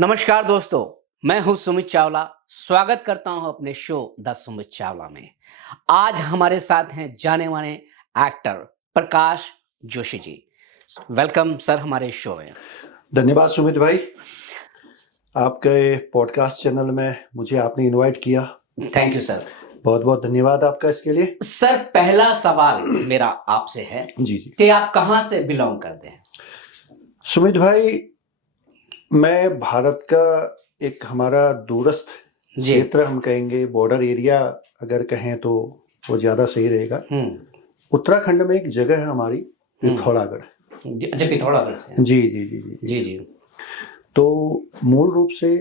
नमस्कार दोस्तों, मैं हूं सुमित चावला। स्वागत करता हूं अपने शो द सुमित चावला में। आज हमारे साथ हैं जाने माने actor Prakash Joshi ji. Welcome sir हमारे शो में। धन्यवाद सुमित भाई, आपके पॉडकास्ट चैनल में मुझे आपने इनवाइट किया। Thank you sir. बहुत बहुत धन्यवाद आपका इसके लिए। सर पहला सवाल मेरा आपसे है जी कि आप कहां से बिलोंग करते हैं? सुमित भाई, मैं भारत का एक हमारा दूरस्थ क्षेत्र हम कहेंगे, बॉर्डर एरिया अगर कहें तो वो ज़्यादा सही रहेगा। उत्तराखंड में एक जगह है हमारी, पिथौरागढ़। अच्छा, पिथौरागढ़ से? जी जी जी जी जी जी। तो मूल रूप से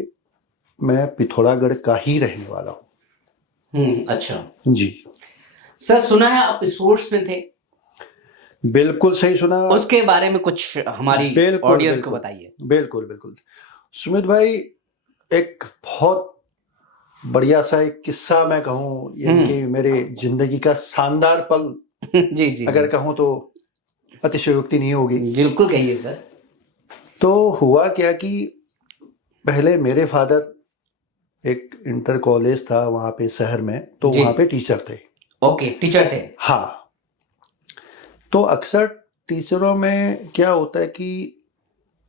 मैं पिथौरागढ़ का ही रहने वाला हूँ। अच्छा जी सर, सुना है आप स्पोर्ट्स में थे? बिल्कुल सही सुना। उसके बारे में कुछ हमारी ऑडियंस को बताइए। बिल्कुल बिल्कुल सुमित भाई, एक बहुत बढ़िया सा एक किस्सा मैं कहूँ, इनके मेरे जिंदगी का शानदार पल जी जी अगर कहूँ तो अतिशयोक्ति नहीं होगी। बिल्कुल कहिए सर। तो हुआ क्या कि पहले मेरे फादर एक इंटर कॉलेज था वहाँ पे शहर में, तो वहाँ पे टीचर थे। ओके, टीचर थे। हाँ, तो अक्सर टीचरों में क्या होता है कि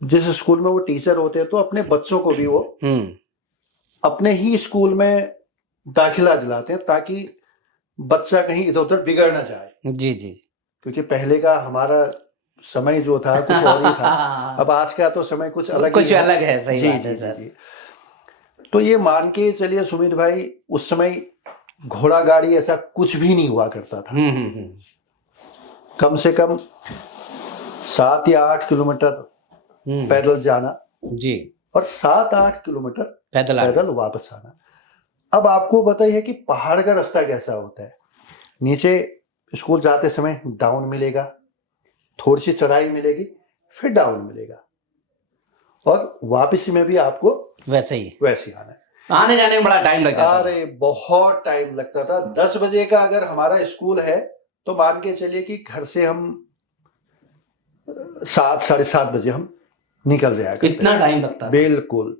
जिस स्कूल में वो टीचर होते हैं तो अपने बच्चों को भी वो अपने ही स्कूल में दाखिला दिलाते हैं ताकि बच्चा कहीं इधर उधर बिगड़ ना जाए। जी जी। क्योंकि पहले का हमारा समय जो था कुछ और ही था। अब आज का तो समय कुछ अलग कुछ अलग है। सही बात है सर। जी। तो ये मान के चलिए सुमित भाई, उस समय घोड़ा गाड़ी ऐसा कुछ भी नहीं हुआ करता था। कम से कम 7 या 8 किलोमीटर पैदल जाना जी, और 7-8 किलोमीटर पैदल वापस आना। अब आपको बताइए कि पहाड़ का रास्ता कैसा होता है। नीचे स्कूल जाते समय डाउन मिलेगा, थोड़ी सी चढ़ाई मिलेगी, फिर डाउन मिलेगा, और वापसी में भी आपको वैसे ही आना है। आने जाने में बड़ा टाइम लग जाता था। अरे बहुत टाइम लगता था। 10 बजे का अगर हमारा स्कूल है तो मान के चलिए कि घर से हम 7 साढ़े 7 बजे हम निकल जाया करते। इतना टाइम लगता था? बिल्कुल।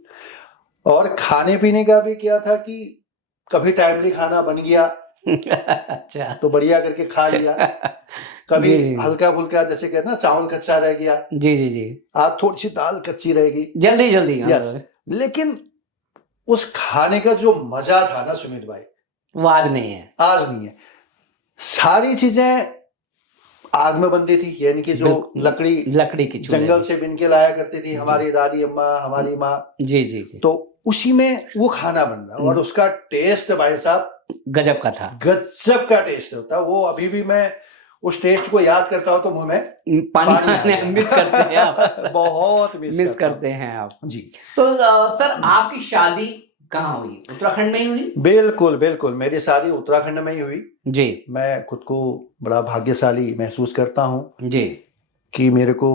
और खाने पीने का भी क्या था कि कभी टाइमली खाना बन गया अच्छा, तो बढ़िया करके खा लिया। कभी हल्का फुल्का, जैसे कहते हैं ना, चावल कच्चा रह गया, जी जी जी, आज थोड़ी सी दाल कच्ची रहेगी, जल्दी जल्दी। यस, लेकिन उस खाने का जो मजा था ना सुमित भाई, वो आज नहीं है। आज नहीं है। सारी चीजें आग में बनती थी, यानी कि जो लकड़ी की जंगल से बिन के लाया करती थी हमारी दादी अम्मा, हमारी माँ। जी जी जी। तो उसी में वो खाना बन रहा, और उसका टेस्ट भाई साहब गजब का था। गजब का टेस्ट होता। वो अभी भी मैं उस टेस्ट को याद करता हूँ तो मुंह में पानी मिस करते हैं आप। बहुत मिस करते हैं आप जी। तो सर, आपकी शादी कहाँ हुई? उत्तराखंड में ही हुई? बिल्कुल बिल्कुल, मेरी शादी उत्तराखंड में ही हुई जी। मैं खुद को बड़ा भाग्यशाली महसूस करता हूँ जी कि मेरे को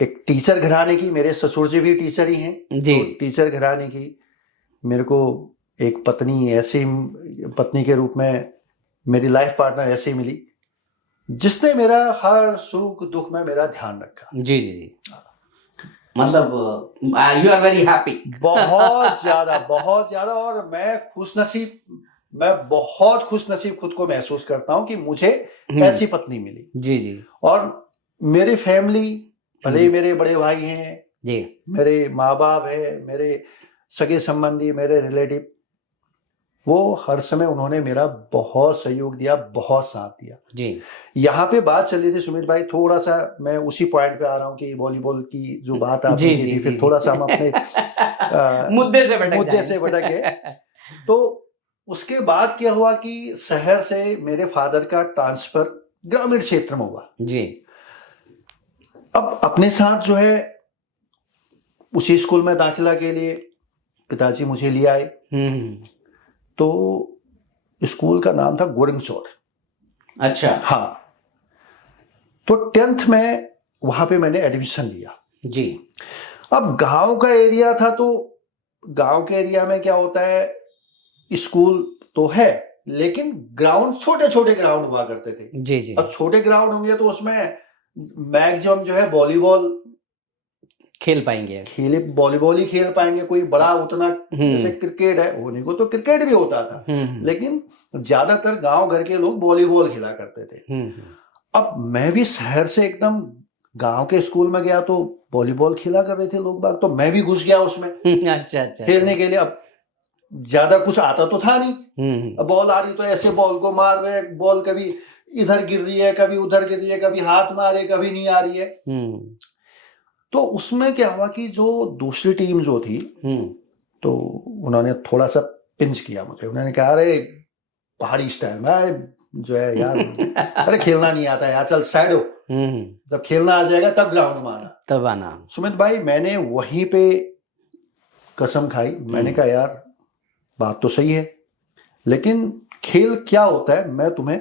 एक टीचर घराने की, मेरे ससुर जी भी टीचर ही हैं जी, तो टीचर घराने की मेरे को एक पत्नी, ऐसी पत्नी के रूप में मेरी लाइफ पार्टनर ऐसे मिली जिसने मेरा हर सुख दुख में मेरा ध्यान रखा। जी जी जी। मतलब यू आर वेरी हैप्पी? बहुत ज्यादा, और मैं बहुत खुश नसीब खुद को महसूस करता हूँ कि मुझे ऐसी पत्नी मिली। जी जी। और मेरी फैमिली, भले ही मेरे बड़े भाई हैं जी, मेरे माँ बाप है, मेरे सगे संबंधी, मेरे रिलेटिव, वो हर समय उन्होंने मेरा बहुत सहयोग दिया, बहुत साथ दिया जी। यहाँ पे बात चल रही थी सुमित भाई, थोड़ा सा मैं उसी पॉइंट पे आ रहा हूँ कि वॉलीबॉल की जो बात आपने की थी, फिर थोड़ा सा हम अपने मुद्दे से भटक गए। तो उसके बाद क्या हुआ कि शहर से मेरे फादर का ट्रांसफर ग्रामीण क्षेत्र में हुआ जी। अब अपने साथ जो है उसी स्कूल में दाखिला के लिए पिताजी मुझे ले आए। तो स्कूल का नाम था गोरंगचौर। अच्छा। हाँ, तो 10th में वहां पे मैंने एडमिशन लिया जी। अब गांव का एरिया था, तो गांव के एरिया में क्या होता है, स्कूल तो है लेकिन ग्राउंड, छोटे छोटे ग्राउंड हुआ करते थे जी जी। अब छोटे ग्राउंड होंगे तो उसमें मैक्सिमम जो है वॉलीबॉल खेल पाएंगे। खेले वॉलीबॉल ही खेल पाएंगे, कोई बड़ा उतना जैसे क्रिकेट है होने को तो क्रिकेट भी होता था, लेकिन ज्यादातर गांव घर के लोग वॉलीबॉल खेला करते थे। अब मैं भी शहर से एकदम गांव के स्कूल में गया तो वॉलीबॉल खेला कर रहे थे लोग बाग, तो मैं भी घुस गया उसमें अच्छा अच्छा खेलने के लिए। अब ज्यादा कुछ आता तो था नहीं, अब बॉल आ रही तो ऐसे बॉल को मार रहे हैं, बॉल कभी इधर गिर रही है, कभी उधर गिर रही है, कभी हाथ मारे, कभी नहीं आ रही है। तो उसमें क्या हुआ कि जो दूसरी टीम जो थी तो उन्होंने थोड़ा सा पिंच किया मुझे, उन्होंने कहा अरे पहाड़ी स्टाइल में जो है यार अरे खेलना नहीं आता यार, चल साइड हो, जब खेलना आ जाएगा तब ग्राउंड में आना, तब आना। सुमित भाई मैंने वहीं पे कसम खाई, मैंने कहा यार बात तो सही है, लेकिन खेल क्या होता है मैं तुम्हें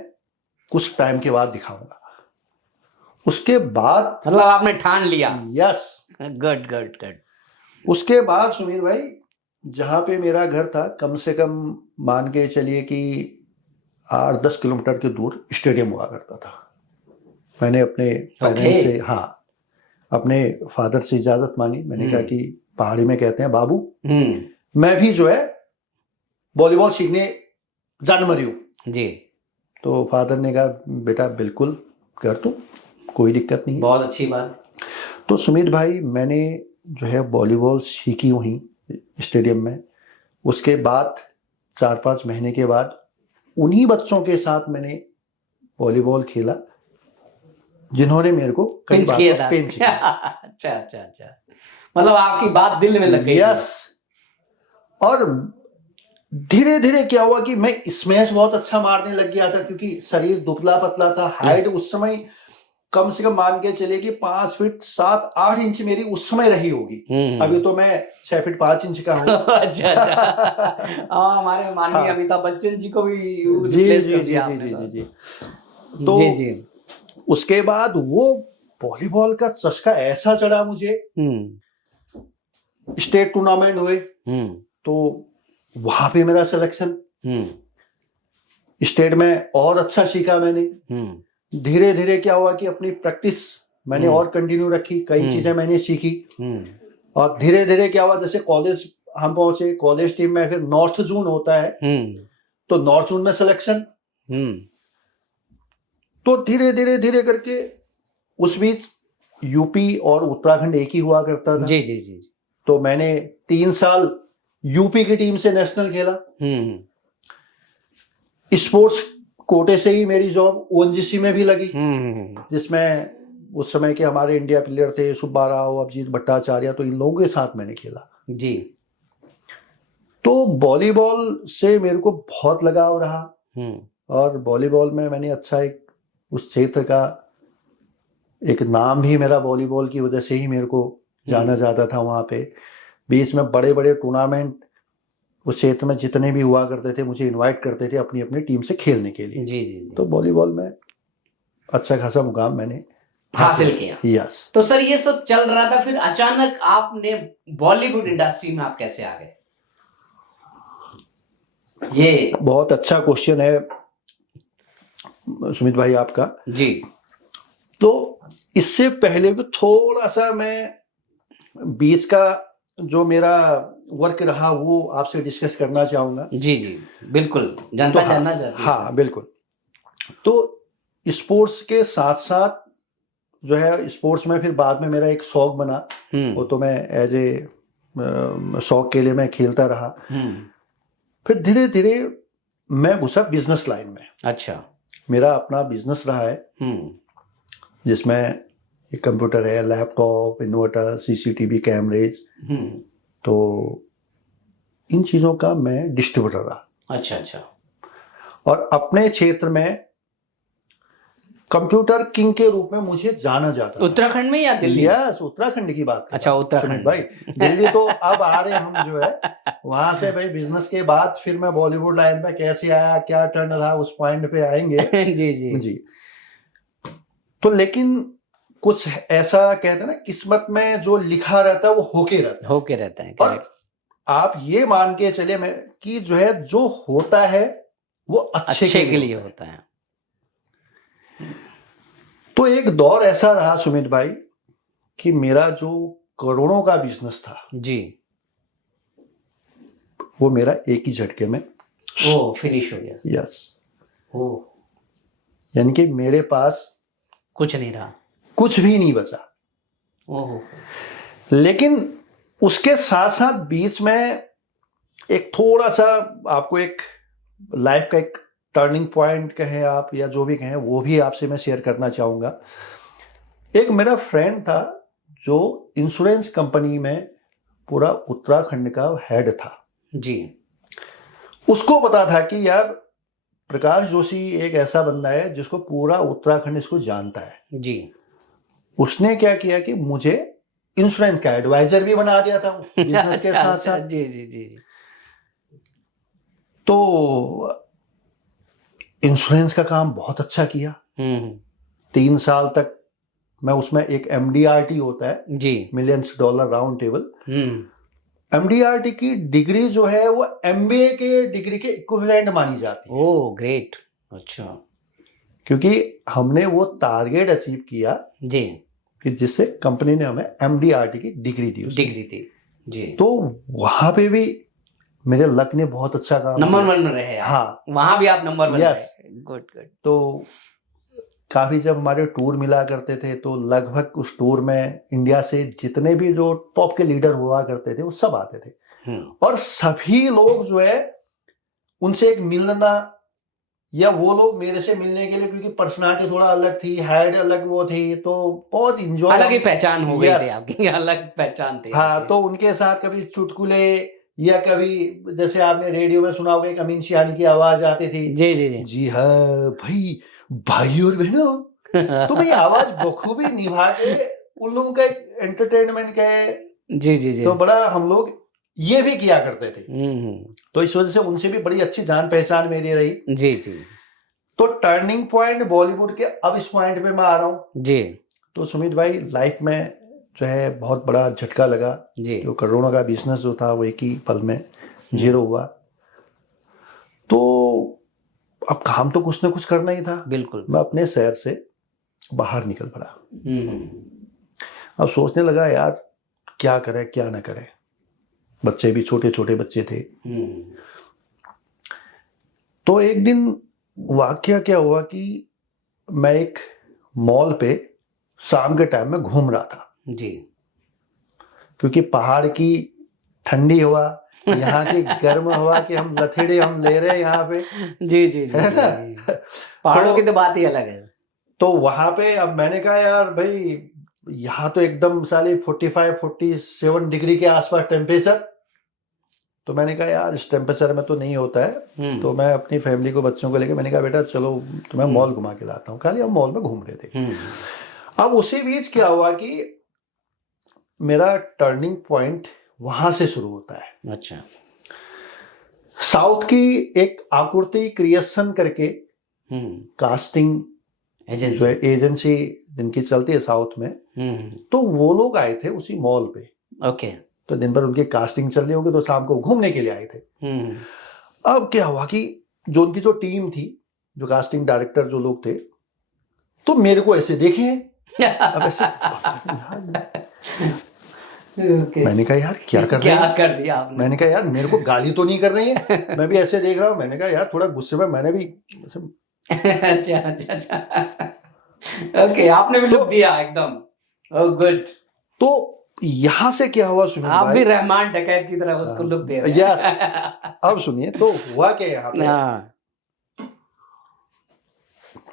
कुछ टाइम के बाद दिखाऊंगा। उसके बाद मतलब आपने ठान लिया? Yes, good good good. उसके बाद सुमीर भाई जहां पे मेरा घर था कम से कम मान के चलिए कि 8-10 किलोमीटर के दूर स्टेडियम हुआ करता था। मैंने अपने पेरेंट्स से, हाँ, अपने फादर से इजाजत मांगी, मैंने कहा कि पहाड़ी में कहते हैं बाबू मैं भी जो है वॉलीबॉल सीखने जान मरी हूँ जी। तो फादर ने कहा बेटा बिल्कुल कर, तू कोई दिक्कत नहीं, बहुत अच्छी बात। तो सुमित भाई मैंने जो है वॉलीबॉल सीखी वहीं स्टेडियम में। उसके बाद 4-5 महीने के बाद उन्हीं बच्चों के साथ मैंने वॉलीबॉल खेला जिन्होंने मेरे को पिंच किया था। अच्छा अच्छा अच्छा, मतलब आपकी बात दिल में लग गई। यस, और धीरे धीरे क्या हुआ कि मैं स्मैश बहुत अच्छा मारने लग गया था, क्योंकि शरीर दुबला पतला था। हाइट उस समय कम से कम मान के चले कि 5 फीट 7-8 इंच मेरी उस समय रही होगी। अभी तो मैं 6 फीट 5 इंच का हूँ। अच्छा अच्छा। हमारे माननीय अमिताभ बच्चन जी को भी रिप्लेस कर दिया आपने। जी। तो जी जी, उसके बाद वो वॉलीबॉल का चस्का ऐसा चढ़ा मुझे, स्टेट टूर्नामेंट हुए तो वहां पे मेरा सिलेक्शन, स्टेट में और अच्छा सीखा मैंने। धीरे धीरे क्या हुआ कि अपनी प्रैक्टिस मैंने और कंटिन्यू रखी, कई चीजें मैंने सीखी। और धीरे धीरे क्या हुआ, जैसे कॉलेज हम पहुंचे, कॉलेज टीम में फिर नॉर्थ जोन होता है, तो नॉर्थ जोन में सिलेक्शन। तो धीरे धीरे धीरे करके उस बीच यूपी और उत्तराखंड एक ही हुआ करता था। जी जी जी। तो मैंने 3 साल यूपी की टीम से नेशनल खेला। स्पोर्ट्स कोटे से ही मेरी जॉब ओएनजीसी में भी लगी, जिसमें उस समय के हमारे इंडिया प्लेयर थे सुब्बा राव, अभिजीत भट्टाचार्य, तो इन लोगों के साथ मैंने खेला जी। तो वॉलीबॉल से मेरे को बहुत लगाव रहा, और वॉलीबॉल में मैंने अच्छा एक उस क्षेत्र का एक नाम भी मेरा वॉलीबॉल की वजह से ही मेरे को जाना जाता था। वहाँ पे बीच में बड़े बड़े टूर्नामेंट उस क्षेत्र में जितने भी हुआ करते थे मुझे इनवाइट करते थे अपनी अपनी टीम से खेलने के लिए। जी जी। तो वॉलीबॉल में अच्छा खासा मुकाम मैंने हासिल किया। यस। तो सर ये सब चल रहा था, फिर अचानक आपने बॉलीवुड इंडस्ट्री में आप कैसे आ गए? ये बहुत अच्छा क्वेश्चन है सुमित भाई आपका जी। तो इससे पहले भी थोड़ा सा मैं बीच का जो मेरा वर्क रहा वो आपसे डिस्कस करना चाहूंगा। जी जी बिल्कुल, जनता तो जानना चाहती है। हाँ बिल्कुल। तो स्पोर्ट्स के साथ साथ जो है स्पोर्ट्स में फिर बाद में मेरा एक शौक बना, वो तो मैं एज ए शौक के लिए मैं खेलता रहा। फिर धीरे धीरे मैं घुसा बिजनेस लाइन में। अच्छा। मेरा अपना बिजनेस रहा है जिसमें एक कंप्यूटर है, लैपटॉप, इन्वर्टर, सीसीटीवी कैमरेज, तो इन चीजों का मैं डिस्ट्रीब्यूटर रहा। अच्छा अच्छा। और अपने क्षेत्र में कंप्यूटर किंग के रूप में मुझे जाना जाता। उत्तराखंड में या दिल्ली? यस, उत्तराखंड की बात। अच्छा उत्तराखंड भाई। दिल्ली तो अब आ रहे हम जो है वहां से भाई बिजनेस के बाद फिर मैं बॉलीवुड लाइन पे कैसे आया, क्या टर्न रहा, उस पॉइंट पे आएंगे। जी जी जी। तो लेकिन कुछ ऐसा कहते हैं ना, किस्मत में जो लिखा रहता है वो होके रहता है। और आप ये मान के चले मैं कि जो है जो होता है वो अच्छे के लिए होता है। तो एक दौर ऐसा रहा सुमित भाई कि मेरा जो करोड़ों का बिजनेस था, जी। वो मेरा एक ही झटके में ओ फिनिश हो गया। यस, ओ यानी कि मेरे पास कुछ नहीं रहा। कुछ भी नहीं बचा। ओहो। लेकिन उसके साथ साथ बीच में एक थोड़ा सा आपको एक लाइफ का एक टर्निंग पॉइंट कहें आप या जो भी कहें, वो भी आपसे मैं शेयर करना चाहूँगा। एक मेरा फ्रेंड था जो इंश्योरेंस कंपनी में पूरा उत्तराखंड का हेड था। जी। उसको पता था कि यार प्रकाश जोशी एक ऐसा बंदा है जिसको पूरा उत्तराखंड इसको जानता है। जी। उसने क्या किया कि मुझे इंश्योरेंस का एडवाइजर भी बना दिया था बिजनेस के अच्छा, साथ अच्छा, साथ। जी जी जी। तो इंश्योरेंस का काम बहुत अच्छा किया। 3 साल तक मैं उसमें एक MDRT होता है, जी। मिलियंस डॉलर राउंड टेबल, हम्म। MDRT की डिग्री जो है वो MBA के डिग्री के इक्विवेलेंट मानी जाती है। ओ ग्रेट। अच्छा। क्योंकि हमने वो टारगेट अचीव किया जी। कि जिससे कंपनी ने हमें MDRT की डिग्री दी उसने। डिग्री थी। जी। तो वहां पे भी मेरे लक ने बहुत अच्छा काम नंबर किया। 1 में रहे आप। हाँ, वहां भी आप नंबर 1 Yes. रहे। Good good. तो काफी जब हमारे टूर मिला करते थे तो लगभग उस टूर में इंडिया से जितने भी जो टॉप के लीडर हुआ करते थे वो सब आते थे। और सभी लोग जो है उनसे एक मिलना, या वो लोग मेरे से मिलने के लिए, क्योंकि पर्सनालिटी थोड़ा अलग थी, हेड अलग वो थी, तो बहुत इंजॉय, अलग ही पहचान हो गई Yes. थी आपकी। अलग पहचान थी हाँ, आपकी। तो उनके साथ कभी चुटकुले या कभी जैसे आपने रेडियो में सुना होगा एक अमीन सियानी की आवाज आती थी, जी जी जी। जी हाँ भाई और बहनों, तो भाई आवाज बखूबी निभा के उन लोगों का एक एंटरटेनमेंट के, जी जी जी। तो बड़ा हम लोग ये भी किया करते थे। हम्म। तो इस वजह से उनसे भी बड़ी अच्छी जान पहचान मेरी रही। जी जी तो टर्निंग पॉइंट बॉलीवुड के, अब इस पॉइंट पे मैं आ रहा हूँ। जी तो सुमित भाई लाइफ में जो है बहुत बड़ा झटका लगा। जी। जो करोड़ों का बिजनेस जो था वो एक ही पल में जीरो हुआ। तो अब काम तो कुछ ना कुछ करना ही था। बिल्कुल। मैं अपने शहर से बाहर निकल पड़ा। हम्म। अब सोचने लगा यार क्या करें क्या ना करें, बच्चे भी छोटे छोटे बच्चे थे। तो एक दिन वाकया क्या हुआ कि मैं एक मॉल पे शाम के टाइम में घूम रहा था। जी। क्योंकि पहाड़ की ठंडी हवा, यहाँ की गर्म हवा कि हम लथेड़े हम ले रहे हैं यहाँ पे, जी जी जी है ना? पहाड़ों की तो बात ही अलग है। तो वहां पे अब मैंने कहा यार भाई यहाँ तो एकदम साले 45-47 डिग्री के आसपास टेम्परेचर। तो मैंने कहा यार इस टेम्परेचर में तो नहीं होता है। तो मैं अपनी फैमिली को, बच्चों को लेकर मैंने कहा बेटा चलो तुम्हें मॉल घुमा के लाता हूँ। खाली हम मॉल में घूम रहे थे। अब उसी बीच क्या हुआ कि मेरा टर्निंग पॉइंट वहां से शुरू होता है। अच्छा। साउथ की एक आकृति क्रिएशन करके कास्टिंग जो है एजेंसी जिनकी चलती है साउथ में, तो वो लोग आए थे उसी मॉल पे। ओके। तो दिन भर उनकी कास्टिंग चल रही होगी, तो शाम को घूमने के लिए आए थे। अब क्या हुआ कि जो उनकी जो टीम थी, जो कास्टिंग डायरेक्टर जो लोग थे, तो मेरे को ऐसे देखे। अब ऐसे मैंने कहा यार क्या कर रहे हैं, कर दिया आपने? मैंने कहा यार मेरे को गाली तो नहीं कर रही है। मैं भी ऐसे देख रहा हूँ। मैंने कहा यार थोड़ा गुस्से में मैंने भी अच्छा अच्छा अच्छा। ओके, आपने भी लुक दिया एकदम। Oh good. तो यहां से क्या हुआ सुमित आप भाई, भी रहमान डकैत की तरह उसको लुक दे रहे हैं। यस। अब सुनिए तो हुआ क्या यहाँ पे।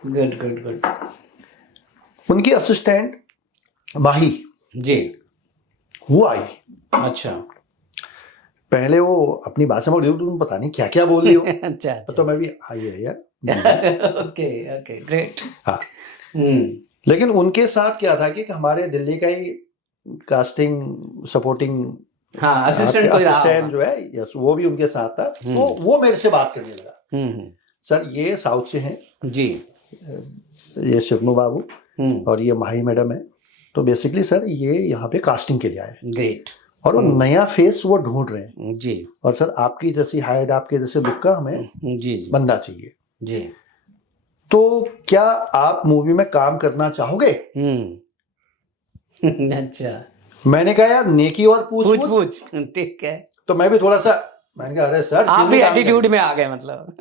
Good good good. उनकी असिस्टेंट माही जी। वो आई। अच्छा। पहले वो अपनी भाषा में तुम पता नहीं क्या क्या बोल रही हो। अच्छा अच्छा। तो मैं भी आई है यार। Okay okay great. हाँ, लेकिन उनके साथ क्या था कि हमारे दिल्ली का ही कास्टिंग सपोर्टिंग हाँ असिस्टेंट जो है, यस, वो भी उनके साथ था। तो वो मेरे से बात करने लगा, सर ये साउथ से हैं जी, ये शिवनु बाबू और ये माही मैडम है। तो बेसिकली सर ये यहाँ पे कास्टिंग के लिए आए। ग्रेट। और वो नया फेस वो ढूंढ रहे हैं जी। और सर आपकी जैसी हाइट, आपके जैसे लुक का हमें जी बंदा चाहिए जी। तो क्या आप मूवी में काम करना चाहोगे? अच्छा। मैंने कहा यार नेकी और पूछ पूछ पूछ। पूछ ठीक है, तो मैं भी थोड़ा सा, मैंने कहा अरे सर आप क्यों भी नहीं काम एटीट्यूड करेंगे? में आ गए मतलब।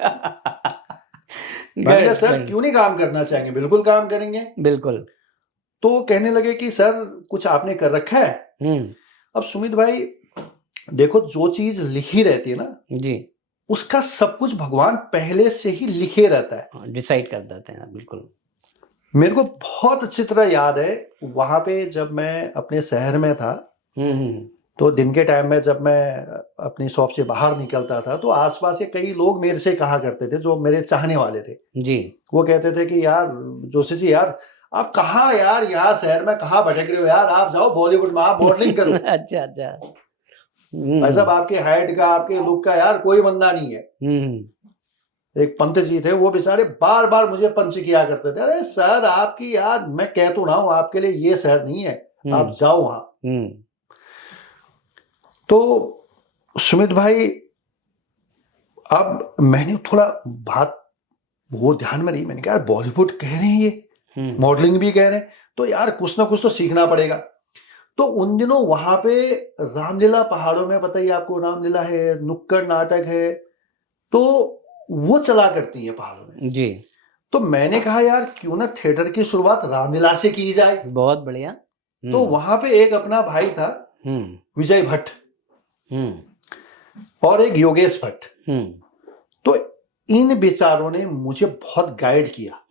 मैंने कहा गुड सर गुड, क्यों नहीं काम करना चाहेंगे, बिल्कुल काम करेंगे। बिल्कुल। तो वो कहने लगे कि सर कुछ आपने कर रखा है? हम्म, अब सुमित भाई देखो, जो चीज लिखी रहती है ना, जी, उसका सब कुछ भगवान पहले से ही लिखे रहता है। डिसाइड कर देते हैं बिल्कुल। मेरे को बहुत अच्छी तरह याद है, वहां पे जब मैं अपने शहर में था, हम्म, तो दिन के टाइम में जब मैं अपनी शॉप से बाहर निकलता था, तो आसपास के कई लोग मेरे से कहा करते थे, जो मेरे चाहने वाले थे। जी। वो कहते थे कि यार जोशी जी, यार आप कहाँ, यार यहाँ शहर में कहाँ भटक रहे हो यार, आप जाओ बॉलीवुड में, आप मॉडलिंग करो। अच्छा अच्छा। भाई साहब आपके हाइट का, आपके लुक का यार कोई बंदा नहीं है। एक पंत जी थे, वो बेचारे बार बार मुझे पंच किया करते थे, अरे सर आपकी, यार मैं कह तो रहा हूं आपके लिए ये शहर नहीं है, आप जाओ वहां। तो सुमित भाई, अब मैंने थोड़ा बात वो ध्यान में रही, मैंने कहा यार बॉलीवुड कह रहे हैं, ये मॉडलिंग भी कह रहे हैं, तो यार कुछ ना कुछ तो सीखना पड़ेगा। तो उन दिनों वहां पे रामलीला पहाड़ों में, पता ही आपको, रामलीला है, नुक्कड़ नाटक है, तो वो चला करती है पहाड़ों में जी। तो मैंने कहा यार क्यों ना थिएटर की शुरुआत रामलीला से की जाए। बहुत बढ़िया। तो वहां पे एक अपना भाई था विजय भट्ट, और एक योगेश भट्ट। तो इन बेचारों ने मुझे बहुत गाइड किया,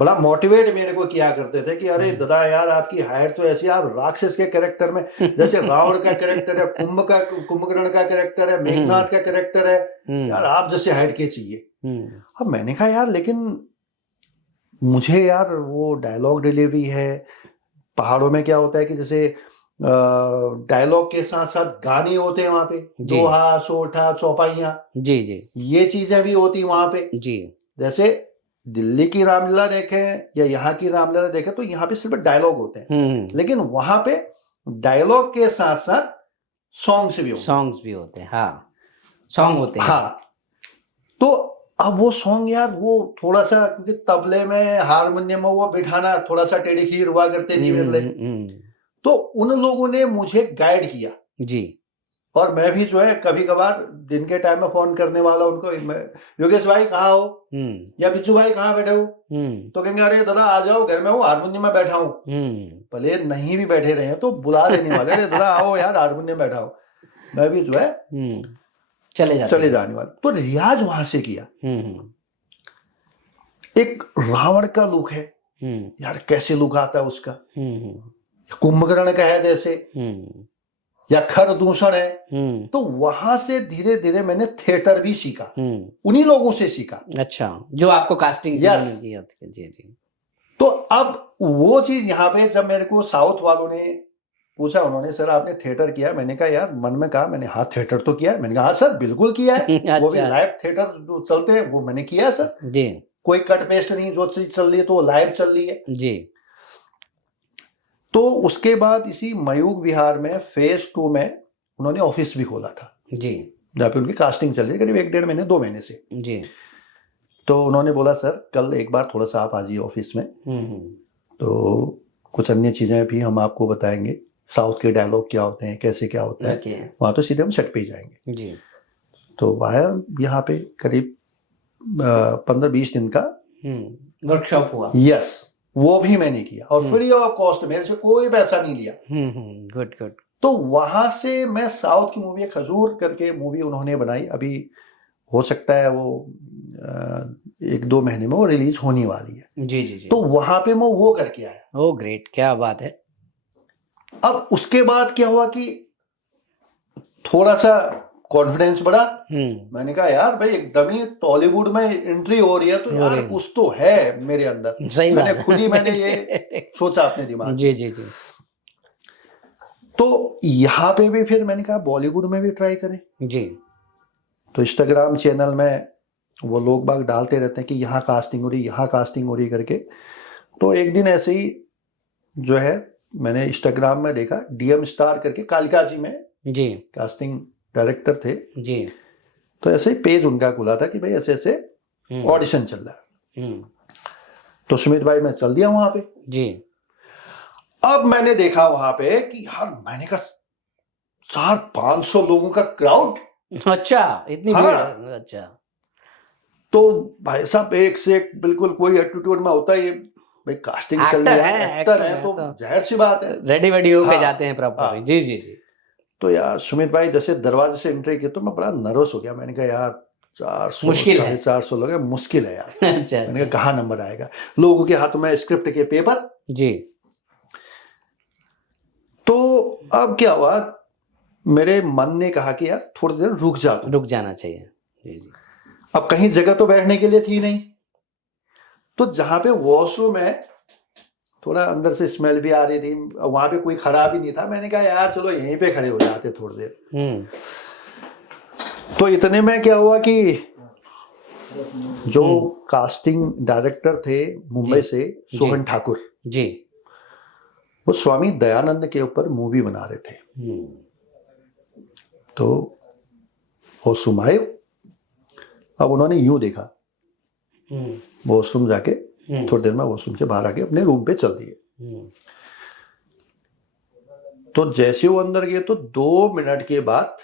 बड़ा मोटिवेट मेरे को किया करते थे कि अरे दादा यार आपकी हाइट तो ऐसी, आप राक्षस के कैरेक्टर में, जैसे रावण का कैरेक्टर है, कुंभकर्ण का कैरेक्टर है, मेघनाथ का कैरेक्टर है, यार आप जैसे हाइट के चाहिए। अब मैंने कहा यार लेकिन मुझे यार वो डायलॉग डिलीवरी है, पहाड़ों में क्या होता है कि जैसे डायलॉग के साथ साथ गाने होते हैं वहां पे, दोहा, सोठा, चौपाइयां, जी जी, ये चीजें भी होती वहां पे जी। जैसे दिल्ली की रामलीला देखें या यहाँ की रामलीला देखें तो यहाँ पे सिर्फ डायलॉग होते हैं, लेकिन वहां पे डायलॉग के साथ साथ सॉन्ग्स भी होते हैं। हाँ, सॉन्ग होते हैं। हाँ, तो अब वो सॉन्ग यार, वो थोड़ा सा, क्योंकि तबले में, हारमोनियम में वो बिठाना थोड़ा सा टेढ़ी खीर हुआ करते थी मेरे लिए, तो उन लोगों ने मुझे गाइड किया जी। और मैं भी जो है कभी कभार दिन के टाइम में फोन करने वाला उनको, योगेश भाई कहाँ हो, या बिच्छू भाई कहाँ बैठे हो, तो कहेंगे अरे दादा आ जाओ, घर में हूँ, हारमोनियम में बैठा हूँ। भले नहीं भी बैठे रहे तो बुला देने वाले, अरे दादा आओ यार हारमोनियम बैठा हूँ, मैं भी जो है चले जाने वाला। तो रियाज वहां से किया। एक रावण का लुक है यार, कैसे लुक आता है उसका, कुंभकर्ण का है जैसे, या खरदूषण है, तो वहां से धीरे धीरे मैंने थिएटर भी सीखा, उन्हीं लोगों से सीखा। अच्छा, जो आपको कास्टिंग जी जी। तो अब वो चीज यहाँ पे जब मेरे को साउथ वालों ने पूछा, उन्होंने सर आपने थिएटर किया, मैंने कहा यार मन में कहा, मैंने हाँ थिएटर तो किया है, मैंने कहा हाँ सर बिल्कुल किया है। अच्छा। वो भी लाइव थिएटर जो चलते हैं वो मैंने किया है सर जी, कोई कट पेस्ट नहीं, जो चीज चल रही है तो लाइव चल रही है जी। तो उसके बाद इसी मयूख विहार में फेज 2 में उन्होंने ऑफिस भी खोला था जी, जहाँ पे उनकी कास्टिंग चल रही है करीब 1-1.5 महीने 2 महीने से जी। तो उन्होंने बोला सर कल एक बार थोड़ा सा आप आ जाइए ऑफिस में, तो कुछ अन्य चीजें भी हम आपको बताएंगे, साउथ के डायलॉग क्या होते हैं, कैसे क्या होता है, वहां तो सीधे हम सेट पे ही जाएंगे जी। तो आया यहाँ पे करीब 15-20 दिन का वर्कशॉप हुआ। यस, वो भी मैंने किया और फ्री ऑफ कॉस्ट, मेरे से कोई पैसा नहीं लिया। Good good. तो वहां से मैं साउथ की मूवी, खजूर करके मूवी उन्होंने बनाई, अभी हो सकता है वो 1-2 महीने में वो रिलीज होने वाली है जी जी जी। तो वहां पे मैं वो करके आया। ओ ग्रेट, क्या बात है। अब उसके बाद क्या हुआ कि थोड़ा सा कॉन्फिडेंस बढ़ा, मैंने कहा यार भाई एकदम ही टॉलीवुड में एंट्री हो रही है तो यार कुछ तो है मेरे अंदर, सही मैंने खुद ही मैंने ये सोचा अपने दिमाग जी जी जी। तो यहाँ पे भी फिर मैंने कहा बॉलीवुड में भी ट्राई करें जी। तो इंस्टाग्राम चैनल में वो लोग बाग डालते रहते हैं कि यहाँ कास्टिंग हो रही, यहाँ कास्टिंग हो रही करके। तो एक दिन ऐसे ही जो है मैंने इंस्टाग्राम में देखा, डीएम स्टार करके कालिका जी में जी कास्टिंग डायरेक्टर थे जी। तो ऐसे ही पेज उनका खुला था कि भाई ऐसे ऐसे ऑडिशन चल रहा है। तो सुमित भाई मैं चल दिया वहां पे जी। अब मैंने देखा वहां पे कि यार मैंने कहा 400-500 लोगों का क्राउड। अच्छा, इतनी हाँ। भीड़, अच्छा। तो भाई साहब एक से एक बिल्कुल कोई एटीट्यूड में होता है, ये भाई कास्टिंग चल एक्टर रही है, है, एक्टर है, तो तो जाहिर सी बात है। रेडी वेडी होके हाँ, जाते हैं प्रॉपर। हाँ। जी जी जी। तो यार सुमित भाई जैसे दरवाजे से एंट्री की तो मैं बड़ा नर्वस हो गया। मैंने कहा यार 400 मुश्किल है। 450 लोग हैं, मुश्किल है यार। अच्छा मैंने अच्छा। कहा कहाँ नंबर आएगा, लोगों के हाथों में स्क्रिप्ट के पेपर। जी। तो अब क्या हुआ, मेरे मन ने कहा कि यार थोड़ी देर रुक जा तू। रुक जाना चाहिए। जी जी। अब कहीं जगह तो बैठने के लिए थी नहीं, तो जहां पे वॉशरूम है थोड़ा अंदर से स्मेल भी आ रही थी, वहां पे कोई खड़ा भी नहीं था। मैंने कहा यार चलो यहीं पे खड़े हो जाते थोड़ी देर। तो इतने में क्या हुआ कि जो कास्टिंग डायरेक्टर थे मुंबई जी, से, सोहन ठाकुर जी। वो स्वामी दयानंद के ऊपर मूवी बना रहे थे। तो वॉशरूम आए, अब उन्होंने यूं देखा, वॉशरूम जाके थोड़ी देर में वॉशरूम से बाहर आके अपने रूम पे चल दिए। तो जैसे वो अंदर गए तो 2 मिनट के बाद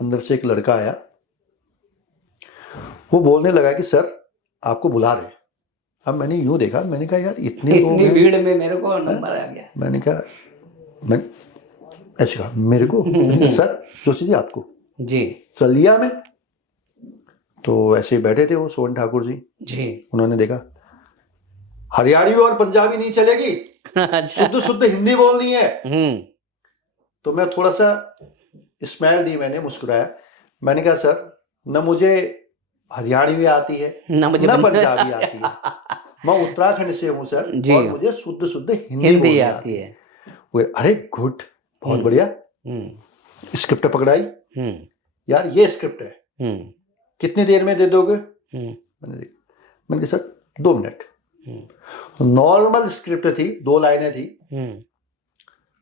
अंदर से एक लड़का आया, वो बोलने लगा कि सर आपको बुला रहे हैं। अब मैंने यूं देखा, मैंने कहा यार इतने लोग इतनी हैं। भीड़ में मेरे को नंबर आ गया। मैंने कहा, मैं ऐसे कहा मेरे को सर जोशी जी आपको जी चल लिया मैं। तो ऐसे ही बैठे थे वो सोहन ठाकुर जी, जी। उन्होंने देखा हरियाणवी और पंजाबी नहीं चलेगी, अच्छा। शुद्ध शुद्ध हिंदी बोलनी है। तो मैं थोड़ा सा स्माइल दी, मैंने मुस्कुराया। मैंने कहा सर न मुझे हरियाणवी आती है ना मुझे न पंजाबी आती है, मैं उत्तराखंड से हूँ सर, जी। और मुझे शुद्ध शुद्ध हिंदी हिंदी बोलनी आती है। वो अरे गुड, बहुत बढ़िया, स्क्रिप्ट पकड़ाई। यार ये स्क्रिप्ट है, कितनी देर में दे दोगे? मैंने कहा सर 2 मिनट। नॉर्मल स्क्रिप्ट थी, 2 लाइनें थी।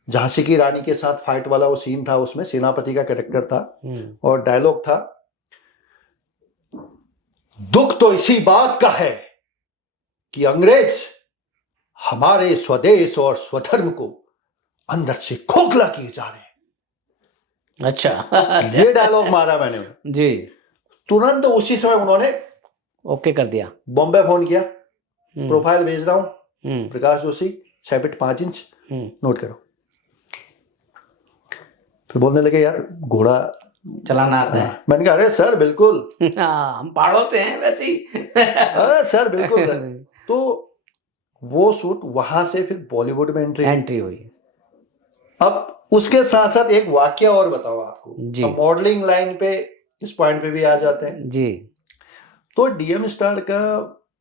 झांसी की रानी के साथ फाइट वाला वो सीन था, उसमें सेनापति का कैरेक्टर था, और डायलॉग था, दुख तो इसी बात का है कि अंग्रेज हमारे स्वदेश और स्वधर्म को अंदर से खोखला किए जा रहे हैं। अच्छा। ये डायलॉग मारा मैंने जी। तुरंत उसी समय उन्होंने ओके कर दिया। बॉम्बे फोन किया, प्रोफाइल भेज रहा हूं, Prakash Joshi 6 feet 5 inch, note करो। फिर बोलने लगे यार घोड़ा चलाना आता है। मैंने कहा अरे सर बिल्कुल, हम पहाड़ों से हैं वैसे ही। अरे सर बिल्कुल सर। तो वो शूट वहां से फिर बॉलीवुड में एंट्री हुई। अब उसके साथ साथ एक वाक्य और बताओ आपको जी। मॉडलिंग लाइन पे इस पॉइंट पे भी आ जाते हैं जी। तो डीएम स्टार का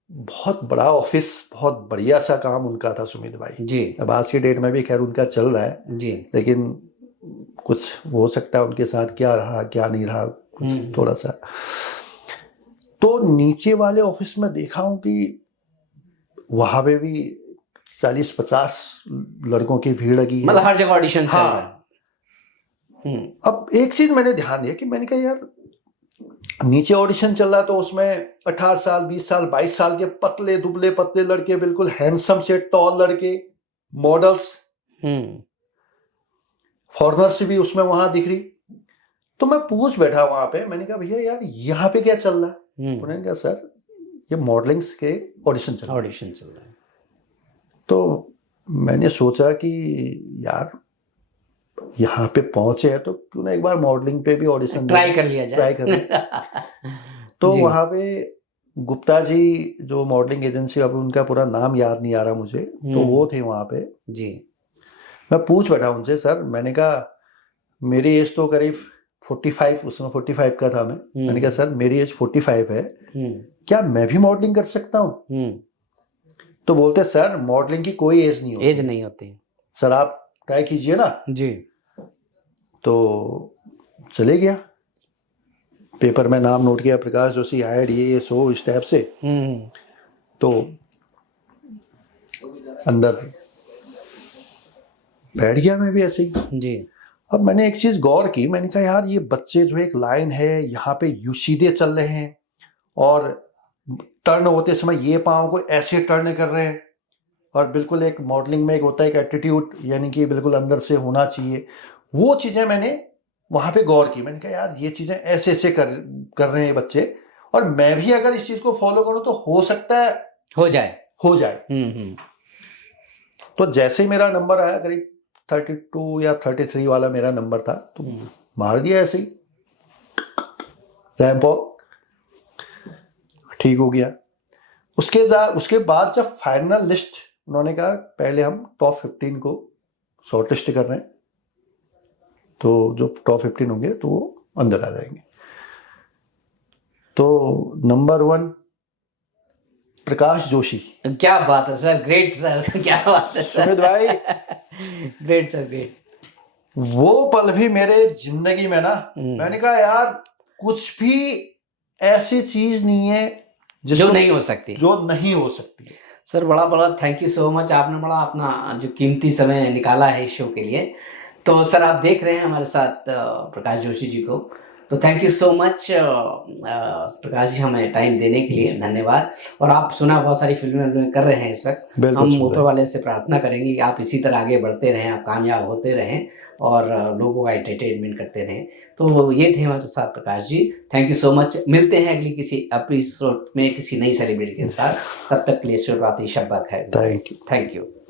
बहुत बड़ा ऑफिस, बहुत बढ़िया सा काम उनका था सुमित भाई जी। अब आज की डेट में भी खैर उनका चल रहा है जी, लेकिन कुछ हो सकता है उनके साथ क्या रहा क्या नहीं रहा, कुछ थोड़ा सा। तो नीचे वाले ऑफिस में देखा हूं कि वहां पे भी 40-50 लड़कों की भीड़ लगी है, मतलब हर जगह ऑडिशन चल रहा है। अब एक चीज मैंने ध्यान दिया कि मैंने कहा यार नीचे ऑडिशन चल रहा तो उसमें 18 साल 20 साल 22 साल के पतले दुबले पतले लड़के, बिल्कुल हैंडसम से टॉल लड़के, मॉडल्स, फॉरेनर्स भी उसमें वहां दिख रही। तो मैं पूछ बैठा वहां पे, मैंने कहा भैया यार यहाँ पे क्या चल रहा है? उन्होंने कहा सर ये मॉडलिंग के ऑडिशन चल रहा है। तो मैंने सोचा कि यार यहाँ पे पहुंचे हैं तो क्यों ना एक बार मॉडलिंग पे भी ऑडिशन ट्राई कर लिया जाए, ट्राई कर तो वहां पे गुप्ता जी जो मॉडलिंग एजेंसी, अब उनका पूरा नाम याद नहीं आ रहा मुझे, तो वो थे वहां पे जी। मैं पूछ बैठा उनसे, सर मैंने कहा मेरी एज तो करीब 45, उसमें 45 का था मैं, मैंने कहा सर मेरी एज 45 है, क्या मैं भी मॉडलिंग कर सकता हूँ? तो बोलते सर मॉडलिंग की कोई एज नहीं होती, एज नहीं होती सर आप ट्राई कीजिए ना जी। तो चले गया, पेपर में नाम नोट किया, प्रकाश जोशी हायर्ड, ये सो इस टाइप से। तो अंदर बैठ गया मैं भी ऐसे ही जी। अब मैंने एक चीज गौर की, मैंने कहा यार ये बच्चे जो एक लाइन है यहाँ पे यू सीधे चल रहे हैं और टर्न होते समय ये पाँव को ऐसे टर्न कर रहे हैं, और बिल्कुल एक मॉडलिंग में एक होता है एक एटीट्यूड, यानी कि बिल्कुल अंदर से होना चाहिए। वो चीज़ें मैंने वहाँ पे गौर की। मैंने कहा यार ये चीज़ें ऐसे ऐसे कर रहे हैं बच्चे, और मैं भी अगर इस चीज़ को फॉलो करूँ तो हो सकता है हो जाए। हो जाए। तो जैसे ही मेरा नंबर आया, करीब 32 या 33 वाला मेरा नंबर था, तो मार दिया ऐसे ही, रैंप वॉक ठीक हो गया। उसके बाद जब फाइनल लिस्ट, उन्होंने कहा पहले हम टॉप 15 को शॉर्ट लिस्ट कर रहे हैं, तो जो टॉप 15 होंगे तो वो अंदर आ जाएंगे। तो नंबर 1 प्रकाश जोशी। क्या बात है सर, ग्रेट सर, क्या बात है सर। सुमित भाई, ग्रेट सर, ग्रेट। वो पल भी मेरे जिंदगी में ना, मैंने कहा यार कुछ भी ऐसी चीज नहीं है जो नहीं हो सकती, सर। बड़ा बड़ा थैंक यू सो मच, आपने बड़ा अपना जो कीमती समय निकाला है इस शो के लिए। तो सर आप देख रहे हैं हमारे साथ प्रकाश जोशी जी को, तो thank you so much Prakash ji, हमें टाइम देने के लिए धन्यवाद। और आप सुना बहुत सारी फिल्में कर रहे हैं इस वक्त, हम ऊपर वाले से प्रार्थना करेंगे कि आप इसी तरह आगे बढ़ते रहें, आप कामयाब होते रहें और लोगों का एंटरटेनमेंट करते रहें। तो ये थे हमारे साथ Prakash ji, thank you so much. मिलते हैं अगली किसी एपिसोड में किसी नई सेलिब्रिटी के साथ, तब तक के लिए शुरुआती शब्बा खैर। Thank you. Thank you.